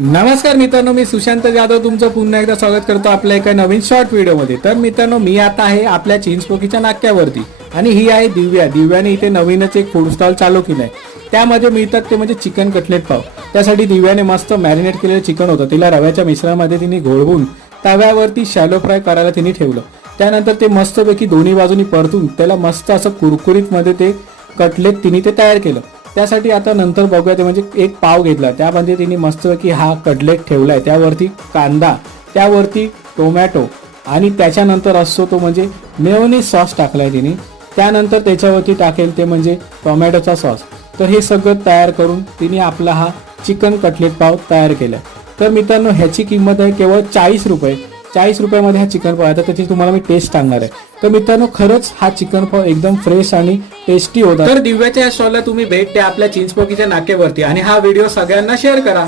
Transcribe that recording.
नमस्कार मित्रांनो, मी सुशांत जाधव तुमचं पुन्हा एकदा स्वागत करतो आपल्या एका नवीन शॉर्ट व्हिडिओमध्ये। तर मित्रांनो, मी आता आहे आपल्या चिंचपोकीच्या नाक्यावरती आणि ही आहे दिव्याने इथे नवीनच एक फूड स्टॉल चालू केलाय। त्यामध्ये मिळतात ते म्हणजे चिकन कटलेट पाव। त्यासाठी दिव्याने मस्त मॅरिनेट केलेलं चिकन होतं, तिला रव्याच्या मिश्रणामध्ये तिने घोळवून तव्यावरती शॅलो फ्राय करायला तिने ठेवलं। त्यानंतर ते मस्तपैकी दोन्ही बाजूनी परतून त्याला मस्त असं कुरकुरीत मध्ये ते कटलेट तिने ते तयार केलं। त्यासाठी आता नंतर बघूया ते म्हणजे एक पाव घेतला, त्यामध्ये तिने मस्तपैकी हा कटलेट ठेवलाय, त्यावरती कांदा, त्यावरती टोमॅटो आणि त्याच्यानंतर असतो तो म्हणजे मेयोनीज सॉस टाकलाय तिने। त्यानंतर त्याच्यावरती टाकेल ते म्हणजे टोमॅटोचा सॉस। तर हे सगळं तयार करून तिने आपला हा चिकन कटलेट पाव तयार केलाय। तर मित्रांनो, ह्याची किंमत आहे केवळ 40 रुपये। 40 रुपयामध्ये हा चिकन पाव आहे। त्याची तुम्हाला मी टेस्ट सांगणार आहे। तर मित्रांनो, खरंच हा चिकन पाव एकदम फ्रेश आणि टेस्टी होता। तर दिव्याच्या या स्टॉलला तुम्ही भेट द्या आपल्या चिंचपोकीच्या नाक्यावरती आणि हा व्हिडिओ सगळ्यांना शेअर करा।